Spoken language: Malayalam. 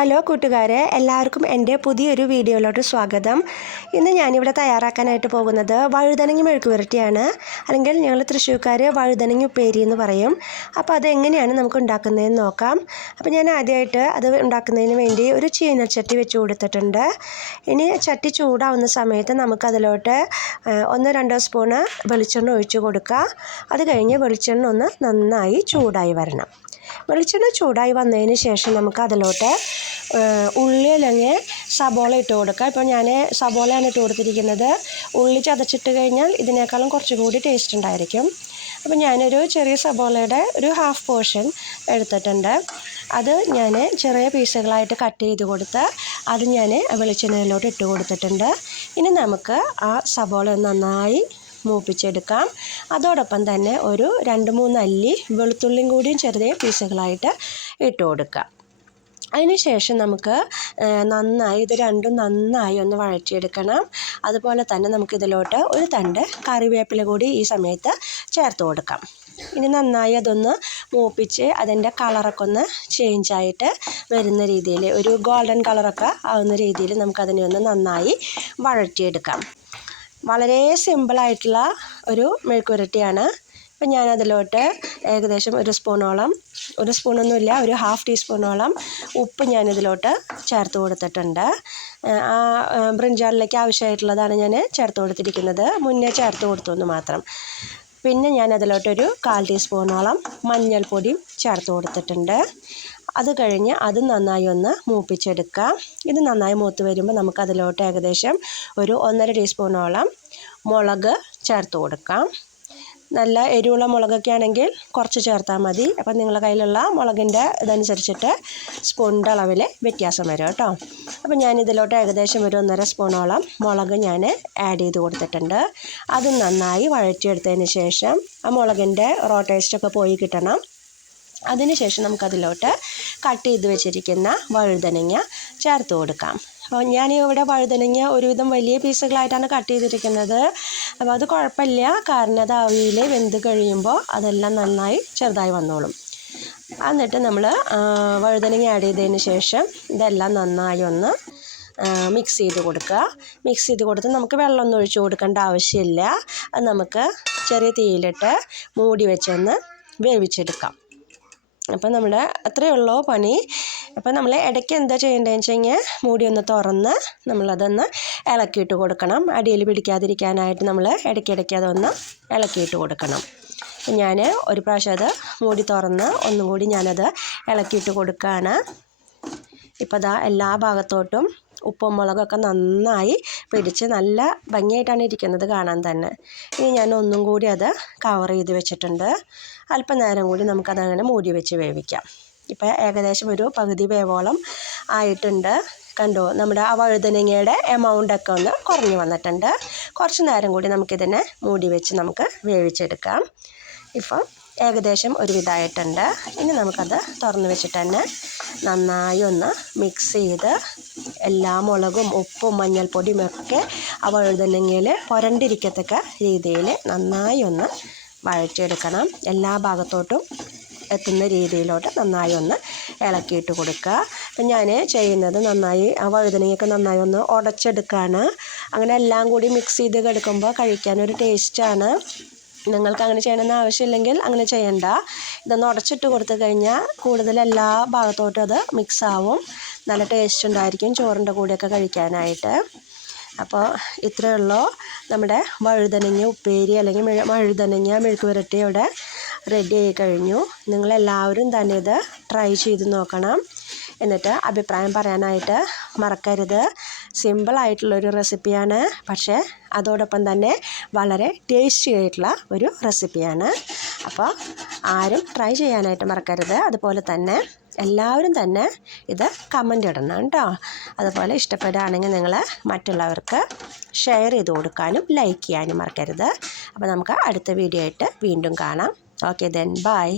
ഹലോ കൂട്ടുകാരെ, എല്ലാവർക്കും എൻ്റെ പുതിയൊരു വീഡിയോയിലോട്ട് സ്വാഗതം. ഇന്ന് ഞാനിവിടെ തയ്യാറാക്കാനായിട്ട് പോകുന്നത് വഴുതനങ്ങ മെഴുക്കുവരട്ടിയാണ്, അല്ലെങ്കിൽ ഞങ്ങൾ തൃശ്ശൂർക്കാർ വഴുതനങ്ങ ഉപ്പേരി എന്ന് പറയും. അപ്പോൾ അതെങ്ങനെയാണ് നമുക്ക് ഉണ്ടാക്കുന്നതെന്ന് നോക്കാം. അപ്പോൾ ഞാൻ ആദ്യമായിട്ട് അത് ഉണ്ടാക്കുന്നതിന് വേണ്ടി ഒരു ചീനച്ചട്ടി വെച്ച് കൊടുത്തിട്ടുണ്ട്. ഇനി ചട്ടി ചൂടാവുന്ന സമയത്ത് നമുക്കതിലോട്ട് 1-2 സ്പൂണ് വെളിച്ചെണ്ണ ഒഴിച്ച് കൊടുക്കുക. അത് കഴിഞ്ഞ് വെളിച്ചെണ്ണ ഒന്ന് നന്നായി ചൂടായി വരണം. വെളിച്ചെണ്ണ ചൂടായി വന്നതിന് ശേഷം നമുക്ക് അതിലോട്ട് ഉള്ളി അല്ലെങ്കിൽ സബോള ഇട്ട് കൊടുക്കുക. ഇപ്പോൾ ഞാൻ സബോളയാണ് ഇട്ട് കൊടുത്തിരിക്കുന്നത്. ഉള്ളി ചതച്ചിട്ട് കഴിഞ്ഞാൽ ഇതിനേക്കാളും കുറച്ചും കൂടി ടേസ്റ്റ് ഉണ്ടായിരിക്കും. അപ്പോൾ ഞാനൊരു ചെറിയ സബോളയുടെ ഒരു ഹാഫ് പോർഷൻ എടുത്തിട്ടുണ്ട്. അത് ഞാൻ ചെറിയ പീസുകളായിട്ട് കട്ട് ചെയ്ത് കൊടുത്ത് അത് ഞാൻ വെളിച്ചെണ്ണയിലോട്ട് ഇട്ട് കൊടുത്തിട്ടുണ്ട്. ഇനി നമുക്ക് ആ സബോള നന്നായി മൂപ്പിച്ചെടുക്കാം. അതോടൊപ്പം തന്നെ ഒരു 2-3 അല്ലി വെളുത്തുള്ളിയും കൂടിയും ചെറിയ പീസുകളായിട്ട് ഇട്ട് കൊടുക്കാം. അതിനുശേഷം നമുക്ക് നന്നായി ഇത് രണ്ടും നന്നായി ഒന്ന് വഴറ്റിയെടുക്കണം. അതുപോലെ തന്നെ നമുക്കിതിലോട്ട് ഒരു തണ്ട് കറിവേപ്പില കൂടി ഈ സമയത്ത് ചേർത്ത് കൊടുക്കാം. ഇനി നന്നായി അതൊന്ന് മൂപ്പിച്ച് അതിൻ്റെ കളറൊക്കെ ഒന്ന് ചേഞ്ചായിട്ട് വരുന്ന രീതിയിൽ, ഒരു ഗോൾഡൻ കളറൊക്കെ ആവുന്ന രീതിയിൽ നമുക്കതിനെ ഒന്ന് നന്നായി വഴറ്റിയെടുക്കാം. വളരെ സിമ്പിളായിട്ടുള്ള ഒരു മെഴുക്കുവരട്ടിയാണ്. അപ്പം ഞാനതിലോട്ട് ഏകദേശം ഒരു സ്പൂണൊന്നുമില്ല, ഒരു ഹാഫ് ടീസ്പൂണോളം ഉപ്പ് ഞാനിതിലോട്ട് ചേർത്ത് കൊടുത്തിട്ടുണ്ട്. ആ ബ്രിഞ്ചാളിലേക്ക് ആവശ്യമായിട്ടുള്ളതാണ് ഞാൻ ചേർത്ത് കൊടുത്തിരിക്കുന്നത്. മുന്നേ ചേർത്ത് കൊടുത്തു എന്ന് മാത്രം. പിന്നെ ഞാനതിലോട്ടൊരു 1/4 ടീസ്പൂണോളം മഞ്ഞൾപ്പൊടിയും ചേർത്ത് കൊടുത്തിട്ടുണ്ട്. അത് കഴിഞ്ഞ് അത് നന്നായി ഒന്ന് മൂപ്പിച്ചെടുക്കാം. ഇത് നന്നായി മൂത്ത് വരുമ്പോൾ നമുക്കതിലോട്ട് ഏകദേശം ഒരു 1.5 ടീസ്പൂണോളം മുളക് ചേർത്ത് കൊടുക്കാം. നല്ല എരിവുള്ള മുളകൊക്കെ ആണെങ്കിൽ കുറച്ച് ചേർത്താൽ മതി. അപ്പം നിങ്ങളുടെ കയ്യിലുള്ള മുളകിൻ്റെ ഇതനുസരിച്ചിട്ട് സ്പൂണിൻ്റെ അളവിൽ വ്യത്യാസം വരും കേട്ടോ. അപ്പം ഞാനിതിലോട്ട് ഏകദേശം ഒരു 1.5 സ്പൂണോളം മുളക് ഞാൻ ആഡ് ചെയ്ത് കൊടുത്തിട്ടുണ്ട്. അത് നന്നായി വഴറ്റിയെടുത്തതിന് ശേഷം ആ മുളകിൻ്റെ റോ ടേസ്റ്റൊക്കെ പോയി കിട്ടണം. അതിനുശേഷം നമുക്കതിലോട്ട് കട്ട് ചെയ്ത് വെച്ചിരിക്കുന്ന വഴുതനങ്ങ ചേർത്ത് കൊടുക്കാം. അപ്പോൾ ഞാനിവിടെ വഴുതനങ്ങ ഒരുവിധം വലിയ പീസുകളായിട്ടാണ് കട്ട് ചെയ്തിരിക്കുന്നത്. അപ്പോൾ അത് കുഴപ്പമില്ല, കാരണം അത് ആവിയിൽ വെന്ത് കഴിയുമ്പോൾ അതെല്ലാം നന്നായി ചെറുതായി വന്നോളും. എന്നിട്ട് നമ്മൾ വഴുതനങ്ങ ആഡ് ചെയ്തതിന് ശേഷം ഇതെല്ലാം നന്നായി ഒന്ന് മിക്സ് ചെയ്ത് കൊടുക്കുക. മിക്സ് ചെയ്ത് കൊടുത്ത് നമുക്ക് വെള്ളമൊന്നും ഒഴിച്ച് കൊടുക്കേണ്ട ആവശ്യമില്ല. അത് നമുക്ക് ചെറിയ തീയിലിട്ട് മൂടി വെച്ചൊന്ന് വേവിച്ചെടുക്കാം. അപ്പം നമ്മൾ അത്രയേ ഉള്ളൂ പണി. അപ്പം നമ്മൾ ഇടയ്ക്ക് എന്താ ചെയ്യേണ്ടതെന്ന് വെച്ച് കഴിഞ്ഞാൽ മൂടി ഒന്ന് തുറന്ന് നമ്മളതൊന്ന് ഇളക്കിയിട്ട് കൊടുക്കണം. അടിയിൽ പിടിക്കാതിരിക്കാനായിട്ട് നമ്മൾ ഇടയ്ക്കിടയ്ക്ക് അതൊന്ന് ഇളക്കിയിട്ട് കൊടുക്കണം. ഞാൻ ഒരു പ്രാവശ്യം അത് മൂടി തുറന്ന് ഒന്നും കൂടി ഞാനത് ഇളക്കിയിട്ട് കൊടുക്കുകയാണ്. ഇപ്പോൾ ദാ എല്ലാ ഭാഗത്തോട്ടും ഉപ്പും മുളകൊക്കെ നന്നായി പിടിച്ച് നല്ല ഭംഗിയായിട്ടാണ് ഇരിക്കുന്നത് കാണാൻ തന്നെ. ഇനി ഞാൻ ഒന്നും കൂടി അത് കവർ ചെയ്ത് വെച്ചിട്ടുണ്ട്. അല്പനേരം കൂടി നമുക്കതങ്ങനെ മൂടി വെച്ച് വേവിക്കാം. ഇപ്പോൾ ഏകദേശം ഒരു പകുതി വേവോളം ആയിട്ടുണ്ട്. കണ്ടോ, നമ്മുടെ ആ വഴുതനങ്ങയുടെ എമൗണ്ടൊക്കെ ഒന്ന് കുറഞ്ഞു വന്നിട്ടുണ്ട്. കുറച്ച് നേരം കൂടി നമുക്കിതിനെ മൂടി വെച്ച് നമുക്ക് വേവിച്ചെടുക്കാം. ഇപ്പം ഏകദേശം ഒരുവിധമായിട്ടുണ്ട്. ഇനി നമുക്കത് തുറന്ന് വെച്ചിട്ട് തന്നെ നന്നായി ഒന്ന് മിക്സ് ചെയ്ത് എല്ലാ മുളകും ഉപ്പും മഞ്ഞൾപ്പൊടിയും ഒക്കെ ആ വഴുതനങ്ങയിൽ പുരണ്ടിരിക്കത്തക്ക രീതിയിൽ നന്നായി ഒന്ന് വഴറ്റിയെടുക്കണം. എല്ലാ ഭാഗത്തോട്ടും എത്തുന്ന രീതിയിലോട്ട് നന്നായി ഒന്ന് ഇളക്കിയിട്ട് കൊടുക്കുക. അപ്പം ഞാൻ ചെയ്യുന്നത് നന്നായി ആ വഴുതനങ്ങയൊക്കെ നന്നായി ഒന്ന് ഉടച്ചെടുക്കുകയാണ്. അങ്ങനെ എല്ലാം കൂടി മിക്സ് ചെയ്ത് എടുക്കുമ്പോൾ കഴിക്കാനൊരു ടേസ്റ്റാണ്. നിങ്ങൾക്ക് അങ്ങനെ ചെയ്യണമെന്ന് ആവശ്യമില്ലെങ്കിൽ അങ്ങനെ ചെയ്യണ്ട. ഇതൊന്ന് ഉടച്ചിട്ട് കൊടുത്തു കഴിഞ്ഞാൽ കൂടുതൽ എല്ലാ ഭാഗത്തോട്ടും അത് മിക്സാവും. നല്ല ടേസ്റ്റ് ഉണ്ടായിരിക്കും ചോറിൻ്റെ കൂടെയൊക്കെ കഴിക്കാനായിട്ട്. അപ്പോൾ ഇത്രയേ ഉള്ളൂ, നമ്മുടെ വഴുതനങ്ങ ഉപ്പേരി അല്ലെങ്കിൽ വഴുതനങ്ങ മെഴുക്കുവരട്ടി ഇവിടെ റെഡി ആയി കഴിഞ്ഞു. നിങ്ങളെല്ലാവരും തന്നെ ഇത് ട്രൈ ചെയ്ത് നോക്കണം. എന്നിട്ട് അഭിപ്രായം പറയാനായിട്ട് മറക്കരുത്. സിമ്പിളായിട്ടുള്ളൊരു റെസിപ്പിയാണ്, പക്ഷേ അതോടൊപ്പം തന്നെ വളരെ ടേസ്റ്റി ആയിട്ടുള്ള ഒരു റെസിപ്പിയാണ്. അപ്പോൾ ആരും ട്രൈ ചെയ്യാനായിട്ട് മറക്കരുത്. അതുപോലെ തന്നെ എല്ലാവരും തന്നെ ഇത് കമൻ്റ് ഇടണം കേട്ടോ. അതുപോലെ ഇഷ്ടപ്പെടുകയാണെങ്കിൽ നിങ്ങൾ മറ്റുള്ളവർക്ക് ഷെയർ ചെയ്ത് കൊടുക്കാനും ലൈക്ക് ചെയ്യാനും മറക്കരുത്. അപ്പോൾ നമുക്ക് അടുത്ത വീഡിയോ ആയിട്ട് വീണ്ടും കാണാം. Okay then bye.